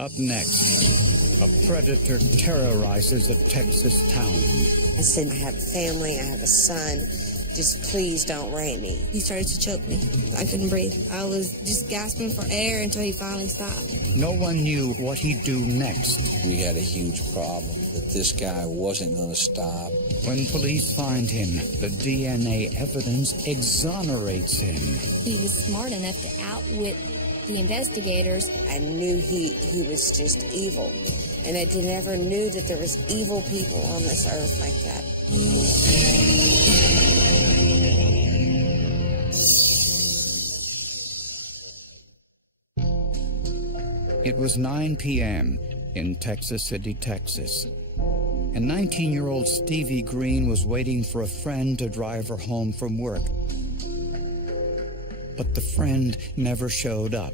Up next, a predator terrorizes a Texas town. I said, I have a family, I have a son. Just please don't rape me. He started to choke me. I couldn't breathe. I was just gasping for air until he finally stopped. No one knew what he'd do next. We had a huge problem that this guy wasn't going to stop. When police find him, the DNA evidence exonerates him. He was smart enough to outwit the investigators. I knew he was just evil. And I never knew that there was evil people on this earth like that. It was 9 p.m. in Texas City, Texas. And 19-year-old Stevie Green was waiting for a friend to drive her home from work. But the friend never showed up.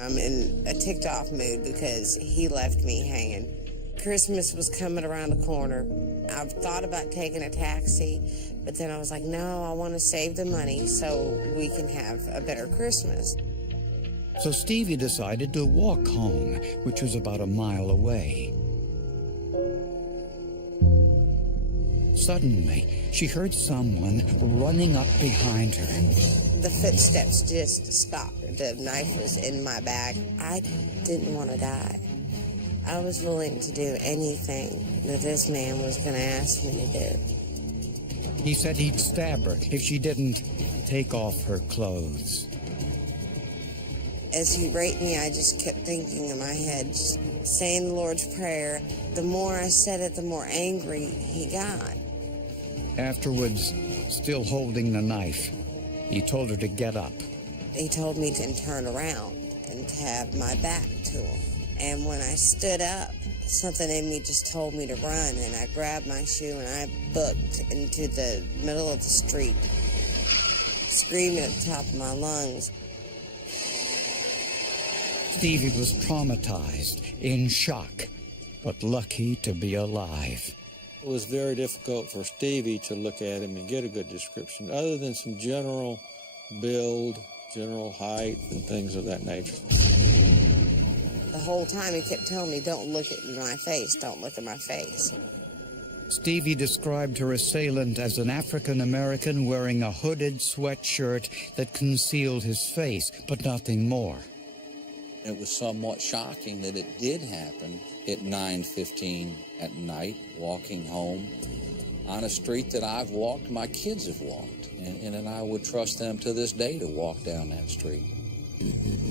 I'm in a ticked-off mood because he left me hanging. Christmas was coming around the corner. I've thought about taking a taxi, but then I was like, no, I want to save the money so we can have a better Christmas. So Stevie decided to walk home, which was about a mile away. Suddenly, she heard someone running up behind her. The footsteps just stopped. The knife was in my bag. I didn't want to die. I was willing to do anything that this man was going to ask me to do. He said he'd stab her if she didn't take off her clothes. As he raped me, I just kept thinking in my head, just saying the Lord's Prayer. The more I said it, the more angry he got. Afterwards, still holding the knife, he told her to get up. He told me to turn around and to have my back to him. And when I stood up, something in me just told me to run, and I grabbed my shoe and I booked into the middle of the street, screaming at the top of my lungs. Stevie was traumatized, in shock, but lucky to be alive. It was very difficult for Stevie to look at him and get a good description, other than some general build, general height, and things of that nature. The whole time he kept telling me, don't look at my face, don't look at my face. Stevie described her assailant as an African-American wearing a hooded sweatshirt that concealed his face, but nothing more. It was somewhat shocking that it did happen at 9:15 at night, walking home on a street that I've walked, my kids have walked, and I would trust them to this day to walk down that street.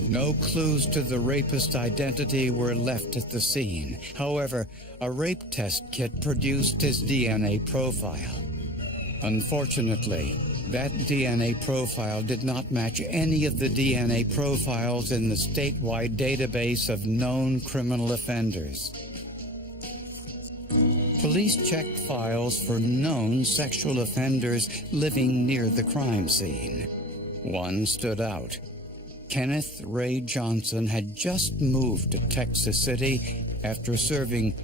No clues to the rapist's identity were left at the scene. However, a rape test kit produced his DNA profile. Unfortunately, that DNA profile did not match any of the DNA profiles in the statewide database of known criminal offenders. Police checked files for known sexual offenders living near the crime scene. One stood out. Kenneth Ray Johnson had just moved to Texas City after serving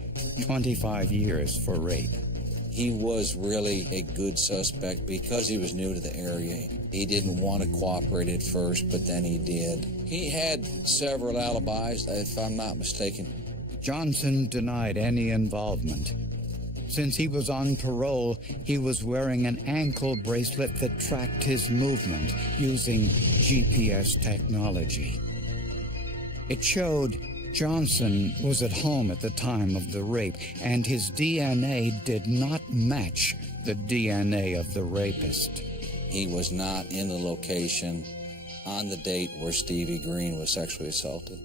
25 years for rape. He was really a good suspect because he was new to the area. He didn't want to cooperate at first, but then he did. He had several alibis, if I'm not mistaken. Johnson denied any involvement. Since he was on parole, he was wearing an ankle bracelet that tracked his movement using GPS technology. It showed Johnson was at home at the time of the rape, and his DNA did not match the DNA of the rapist. He was not in the location on the date where Stevie Green was sexually assaulted.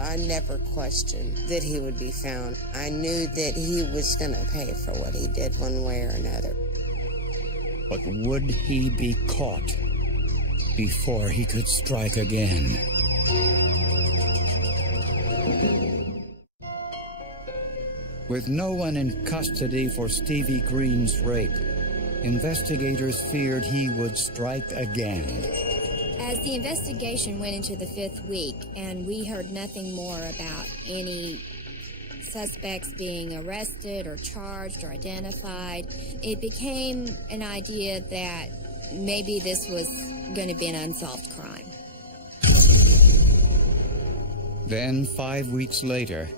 I never questioned that he would be found. I knew that he was going to pay for what he did one way or another. But would he be caught before he could strike again? With no one in custody for Stevie Green's rape, investigators feared he would strike again. As the investigation went into the 5th week and we heard nothing more about any suspects being arrested or charged or identified, it became an idea that maybe this was going to be an unsolved crime. Then, 5 weeks later,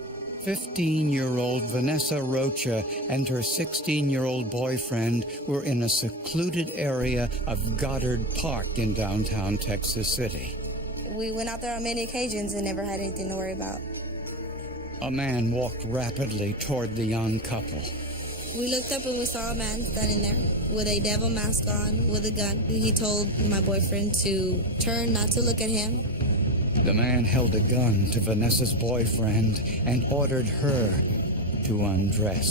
15-year-old Vanessa Rocha and her 16-year-old boyfriend were in a secluded area of Goddard Park in downtown Texas City. We went out there on many occasions and never had anything to worry about. A man walked rapidly toward the young couple. We looked up and we saw a man standing there with a devil mask on, with a gun. He told my boyfriend to turn, not to look at him. The man held a gun to Vanessa's boyfriend and ordered her to undress.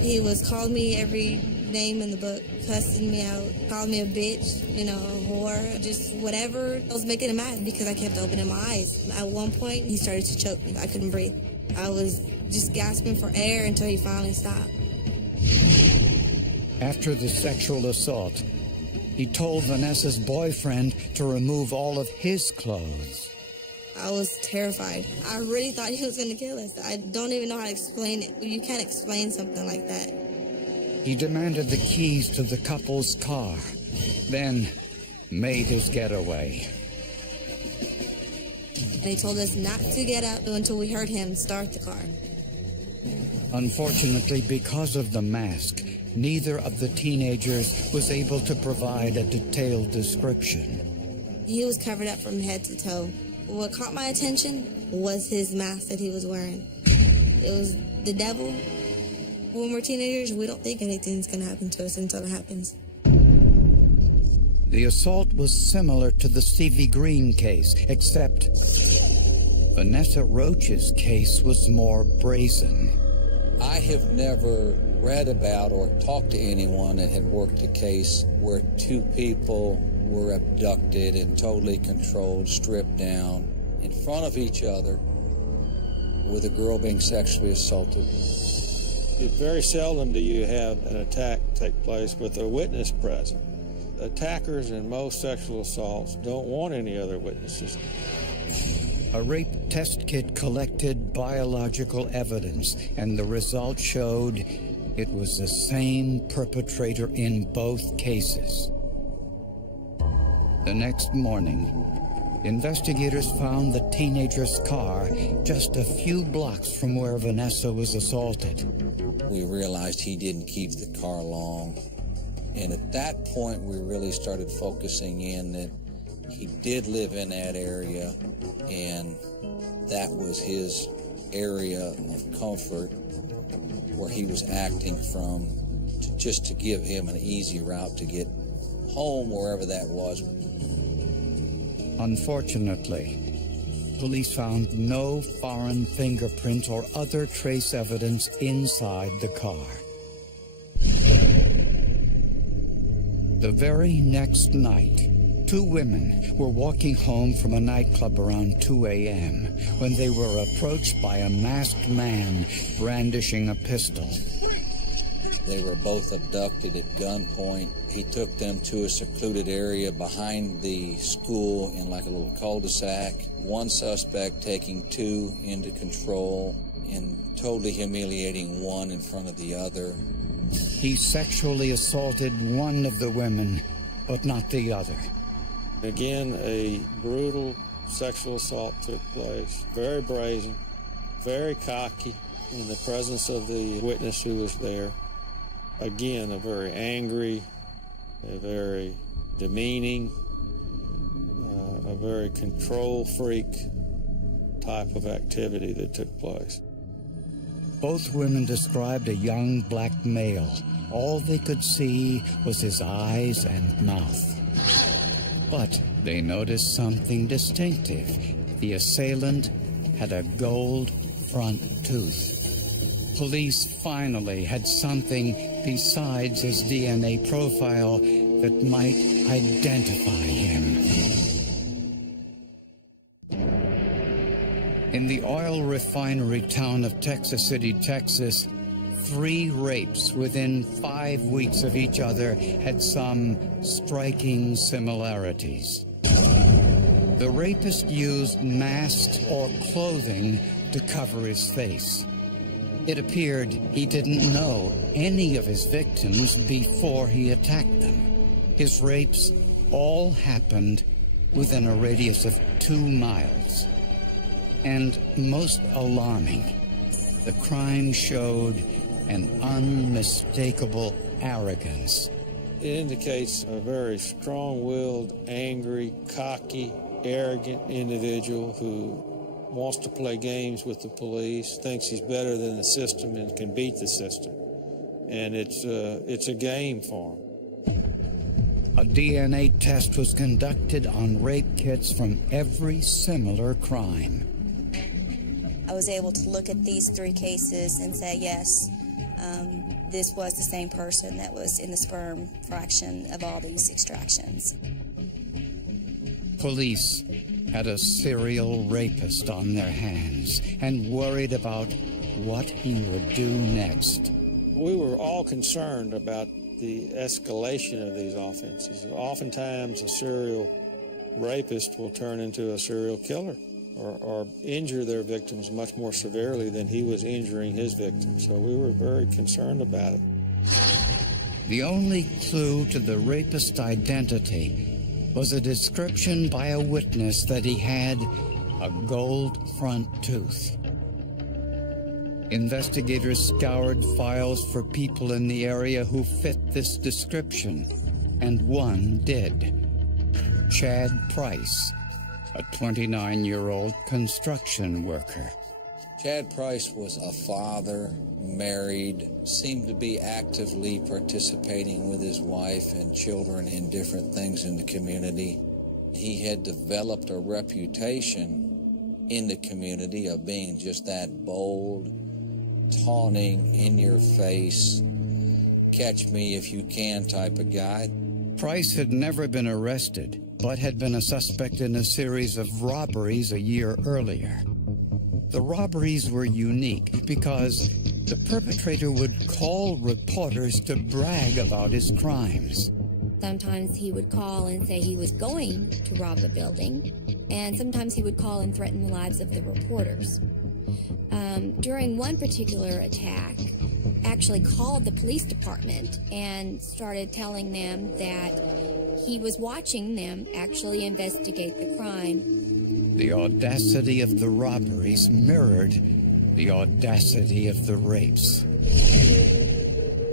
He was calling me every name in the book, cussing me out, called me a bitch, a whore, just whatever. I was making him mad because I kept opening my eyes. At one point, he started to choke me. I couldn't breathe. I was just gasping for air until he finally stopped. After the sexual assault, he told Vanessa's boyfriend to remove all of his clothes. I was terrified. I really thought he was going to kill us. I don't even know how to explain it. You can't explain something like that. He demanded the keys to the couple's car, then made his getaway. And he told us not to get up until we heard him start the car. Unfortunately, because of the mask, neither of the teenagers was able to provide a detailed description. He was covered up from head to toe. What caught my attention was his mask that he was wearing. It was the devil. When we're teenagers, we don't think anything's going to happen to us until it happens. The assault was similar to the Stevie Green case, except Vanessa Rocha's case was more brazen. I have never read about or talked to anyone that had worked a case where two people were abducted and totally controlled, stripped down in front of each other with a girl being sexually assaulted. Very seldom do you have an attack take place with a witness present. Attackers in most sexual assaults don't want any other witnesses. A rape test kit collected biological evidence, and the results showed it was the same perpetrator in both cases. The next morning, investigators found the teenager's car just a few blocks from where Vanessa was assaulted. We realized he didn't keep the car long, and at that point we really started focusing in that he did live in that area, and that was his area of comfort where he was acting from, just to give him an easy route to get home, wherever that was. Unfortunately, police found no foreign fingerprints or other trace evidence inside the car. The very next night, two women were walking home from a nightclub around 2 a.m. when they were approached by a masked man brandishing a pistol. They were both abducted at gunpoint. He took them to a secluded area behind the school in like a little cul-de-sac. One suspect taking two into control and totally humiliating one in front of the other. He sexually assaulted one of the women, but not the other. Again, a brutal sexual assault took place, very brazen, very cocky in the presence of the witness who was there. Again, a very angry, a very demeaning, a very control freak type of activity that took place. Both women described a young black male. All they could see was his eyes and mouth. But they noticed something distinctive. The assailant had a gold front tooth. Police finally had something besides his DNA profile that might identify him. In the oil refinery town of Texas City, Texas, 3 rapes within 5 weeks of each other had some striking similarities. The rapist used masks or clothing to cover his face. It appeared he didn't know any of his victims before he attacked them. His rapes all happened within a radius of 2 miles. And most alarming, the crime showed an unmistakable arrogance. It indicates a very strong-willed, angry, cocky, arrogant individual who wants to play games with the police, thinks he's better than the system and can beat the system. And it's a game for him. A DNA test was conducted on rape kits from every similar crime. I was able to look at these 3 cases and say, yes, this was the same person that was in the sperm fraction of all these extractions. Police had a serial rapist on their hands and worried about what he would do next. We were all concerned about the escalation of these offenses. Oftentimes, a serial rapist will turn into a serial killer or injure their victims much more severely than he was injuring his victims. So we were very concerned about it. The only clue to the rapist's identity was a description by a witness that he had a gold front tooth. Investigators scoured files for people in the area who fit this description, and one did. Chad Price, a 29-year-old construction worker. Chad Price was a father, married, seemed to be actively participating with his wife and children in different things in the community. He had developed a reputation in the community of being just that bold, taunting, in-your-face, catch-me-if-you-can type of guy. Price had never been arrested, but had been a suspect in a series of robberies a year earlier. The robberies were unique because the perpetrator would call reporters to brag about his crimes. Sometimes he would call and say he was going to rob a building, and sometimes he would call and threaten the lives of the reporters. During one particular attack, actually called the police department and started telling them that he was watching them actually investigate the crime. The audacity of the robberies mirrored the audacity of the rapes.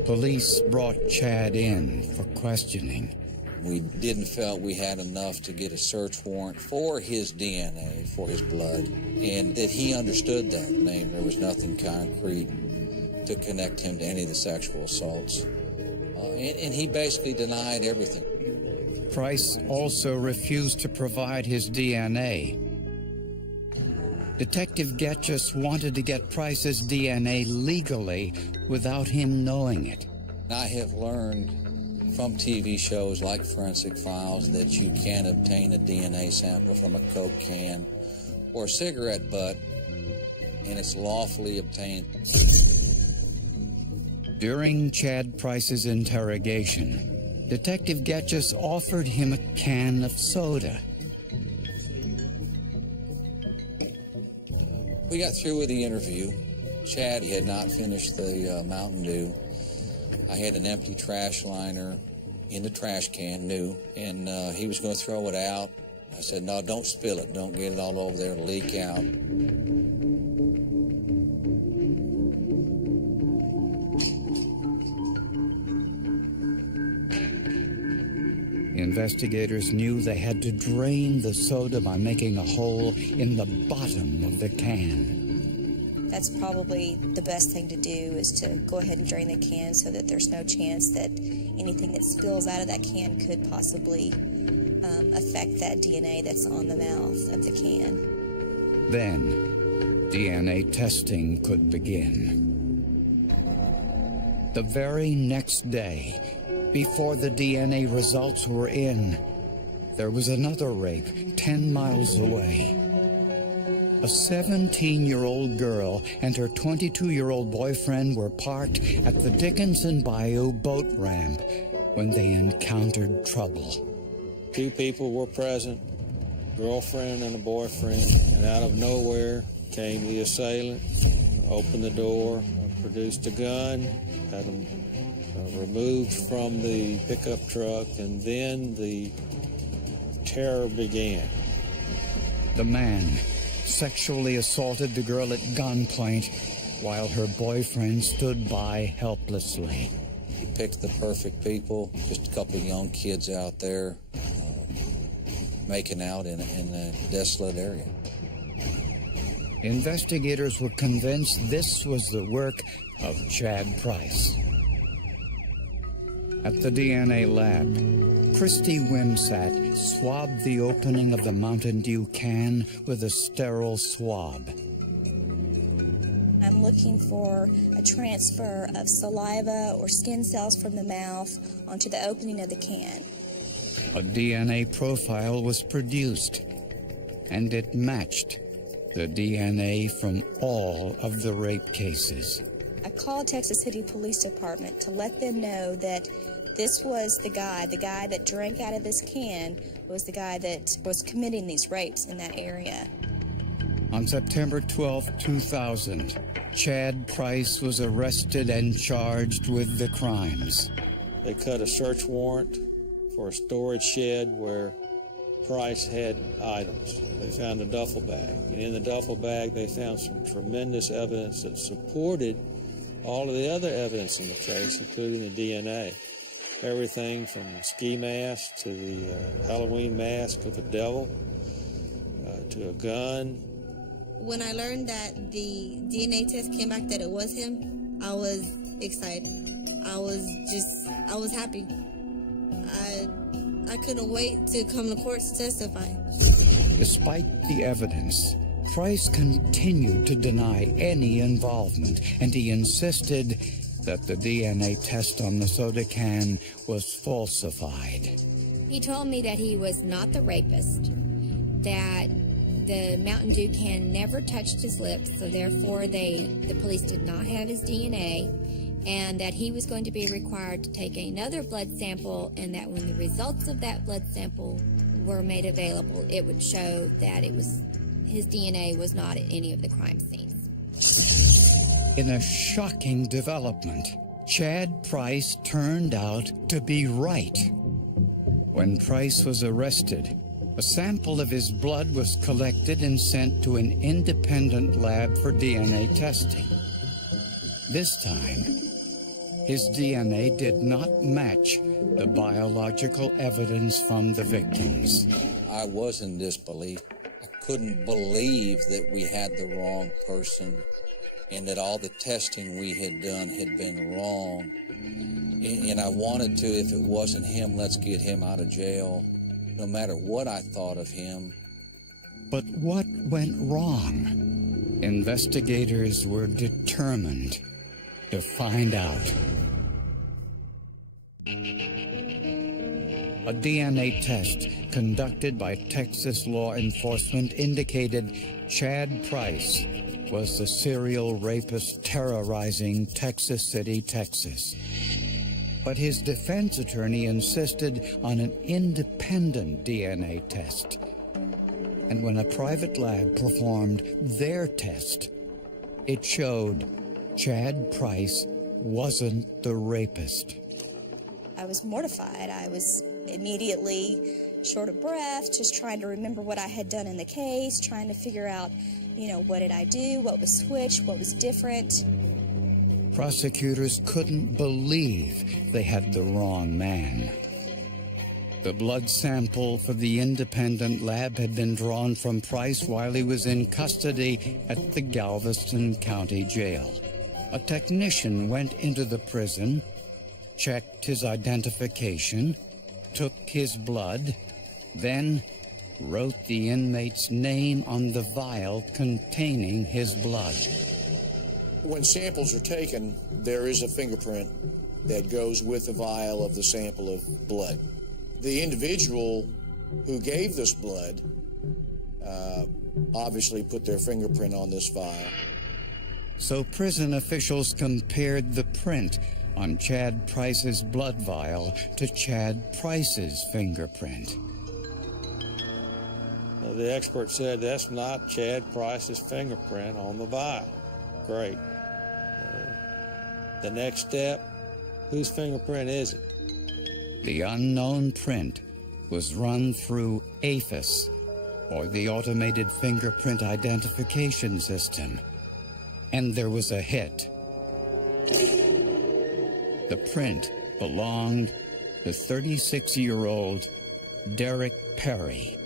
Police brought Chad in for questioning. We didn't feel we had enough to get a search warrant for his DNA, for his blood, and that he understood that name. There was nothing concrete to connect him to any of the sexual assaults. And he basically denied everything. Price also refused to provide his DNA. Detective Getchus wanted to get Price's DNA legally without him knowing it. I have learned from TV shows like Forensic Files that you can obtain a DNA sample from a Coke can or a cigarette butt, and it's lawfully obtained. During Chad Price's interrogation, Detective Getchus offered him a can of soda. We got through with the interview. Chad had not finished the Mountain Dew. I had an empty trash liner in the trash can, new, and he was going to throw it out. I said, no, don't spill it. Don't get it all over there to leak out. Investigators knew they had to drain the soda by making a hole in the bottom of the can. That's probably the best thing to do, is to go ahead and drain the can so that there's no chance that anything that spills out of that can could possibly affect that DNA that's on the mouth of the can. Then, DNA testing could begin. The very next day, before the DNA results were in, there was another rape 10 miles away. A 17-year-old girl and her 22-year-old boyfriend were parked at the Dickinson Bayou boat ramp when they encountered trouble. 2 people were present, girlfriend and a boyfriend, and out of nowhere came the assailant, opened the door, produced a gun, had them removed from the pickup truck, and then the terror began. The man sexually assaulted the girl at gunpoint while her boyfriend stood by helplessly. He picked the perfect people, just a couple of young kids out there making out in a desolate area. Investigators were convinced this was the work of Chad Price. At the DNA lab, Christy Wimsat swabbed the opening of the Mountain Dew can with a sterile swab. I'm looking for a transfer of saliva or skin cells from the mouth onto the opening of the can. A DNA profile was produced, and it matched the DNA from all of the rape cases. I called Texas City Police Department to let them know that this was the guy that drank out of this can was the guy that was committing these rapes in that area. On September 12, 2000, Chad Price was arrested and charged with the crimes. They cut a search warrant for a storage shed where Price had items. They found a duffel bag, and in the duffel bag they found some tremendous evidence that supported all of the other evidence in the case, including the DNA. Everything from the ski mask to the Halloween mask of the devil to a gun. When I learned that the DNA test came back that it was him, I was excited. I was happy. I couldn't wait to come to court to testify. Despite the evidence, Price continued to deny any involvement, and he insisted that the DNA test on the soda can was falsified. He told me that he was not the rapist, that the Mountain Dew can never touched his lips, so therefore the police did not have his DNA, and that he was going to be required to take another blood sample, and that when the results of that blood sample were made available, it would show that his DNA was not at any of the crime scenes. In a shocking development, Chad Price turned out to be right. When Price was arrested, a sample of his blood was collected and sent to an independent lab for DNA testing. This time, his DNA did not match the biological evidence from the victims. I was in disbelief. I couldn't believe that we had the wrong person and that all the testing we had done had been wrong. And I wanted to, if it wasn't him, let's get him out of jail, no matter what I thought of him. But what went wrong? Investigators were determined to find out. A DNA test conducted by Texas law enforcement indicated Chad Price was the serial rapist terrorizing Texas City, Texas. But his defense attorney insisted on an independent DNA test. And when a private lab performed their test, it showed Chad Price wasn't the rapist. I was mortified. I was immediately short of breath, just trying to remember what I had done in the case, trying to figure out, what did I do, what was switched, what was different. Prosecutors couldn't believe they had the wrong man. The blood sample for the independent lab had been drawn from Price while he was in custody at the Galveston County Jail. A technician went into the prison, checked his identification, took his blood, then wrote the inmate's name on the vial containing his blood. When samples are taken, there is a fingerprint that goes with the vial of the sample of blood. The individual who gave this blood obviously put their fingerprint on this vial. So prison officials compared the print on Chad Price's blood vial to Chad Price's fingerprint. The expert said that's not Chad Price's fingerprint on the vial. Great. The next step, Whose fingerprint is it? The unknown print was run through AFIS, or the Automated Fingerprint Identification System, and there was a hit. The print belonged to 36-year-old Derek Perry.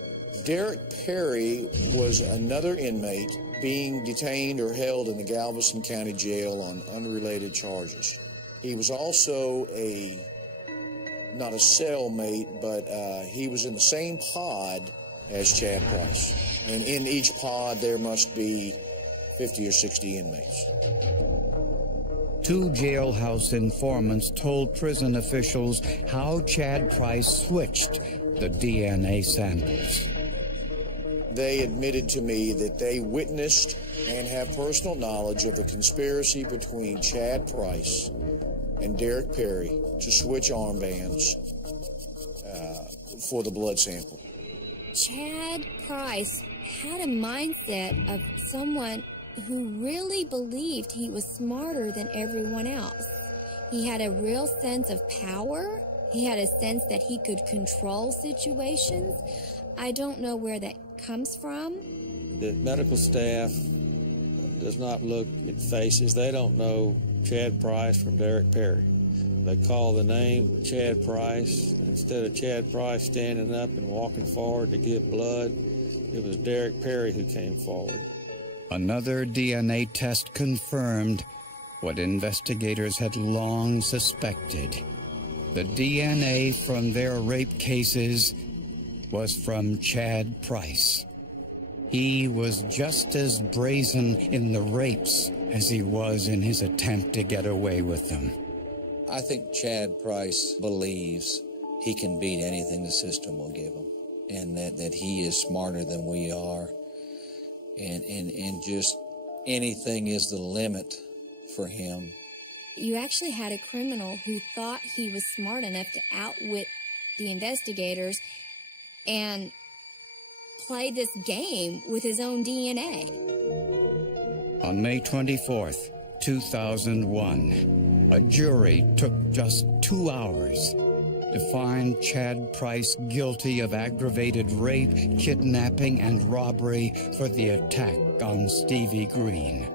Derek Perry was another inmate being detained or held in the Galveston County Jail on unrelated charges. He was also not a cellmate, but he was in the same pod as Chad Price. And in each pod, there must be 50 or 60 inmates. Two jailhouse informants told prison officials how Chad Price switched the DNA samples. They admitted to me that they witnessed and have personal knowledge of a conspiracy between Chad Price and Derek Perry to switch armbands for the blood sample. Chad Price had a mindset of someone who really believed he was smarter than everyone else. He had a real sense of power. He had a sense that he could control situations. I don't know where that comes from. The medical staff does not look at faces. They don't know Chad Price from Derek Perry. They call the name Chad Price. Instead of Chad Price standing up and walking forward to give blood, it was Derek Perry who came forward. Another DNA test confirmed what investigators had long suspected. The DNA from their rape cases was from Chad Price. He was just as brazen in the rapes as he was in his attempt to get away with them. I think Chad Price believes he can beat anything the system will give him, and that he is smarter than we are, and just anything is the limit for him. You actually had a criminal who thought he was smart enough to outwit the investigators and play this game with his own DNA. On May 24th, 2001, a jury took just 2 hours to find Chad Price guilty of aggravated rape, kidnapping, and robbery for the attack on Stevie Green.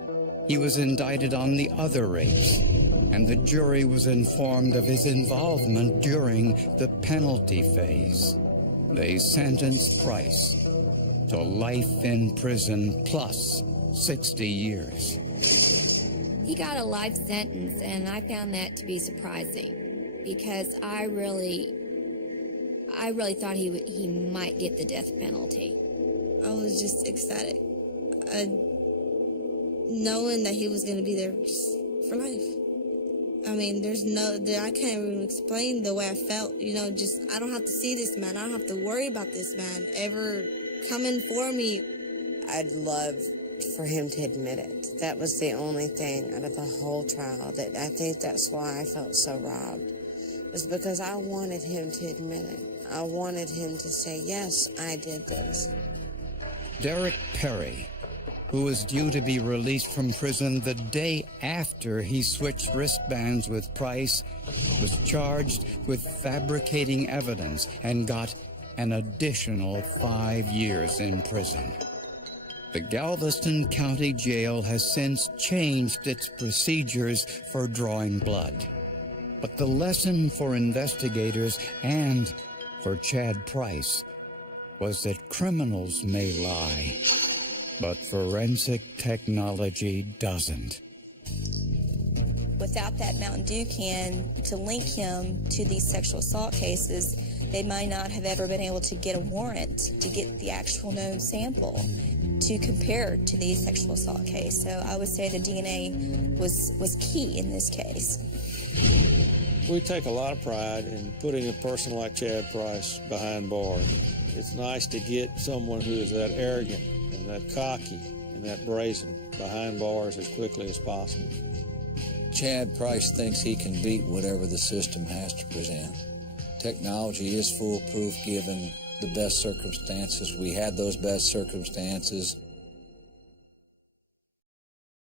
He was indicted on the other rapes, and the jury was informed of his involvement during the penalty phase. They sentenced Price to life in prison plus 60 years. He got a life sentence, and I found that to be surprising because I really thought he might get the death penalty. I was just ecstatic, knowing that he was going to be there just for life. I mean, I can't even explain the way I felt. Just I don't have to see this man. I don't have to worry about this man ever coming for me. I'd love for him to admit it. That was the only thing out of the whole trial that I think that's why I felt so robbed. Was because I wanted him to admit it. I wanted him to say, yes, I did this. Derek Perry, who was due to be released from prison the day after he switched wristbands with Price, was charged with fabricating evidence and got an additional 5 years in prison. The Galveston County Jail has since changed its procedures for drawing blood. But the lesson for investigators and for Chad Price was that criminals may lie, but forensic technology doesn't. Without that Mountain Dew can to link him to these sexual assault cases, they might not have ever been able to get a warrant to get the actual known sample to compare to the sexual assault case. So I would say the DNA was key in this case. We take a lot of pride in putting a person like Chad Price behind bars. It's nice to get someone who is that arrogant and that cocky and that brazen behind bars as quickly as possible. Chad Price thinks he can beat whatever the system has to present. Technology is foolproof given the best circumstances. We had those best circumstances.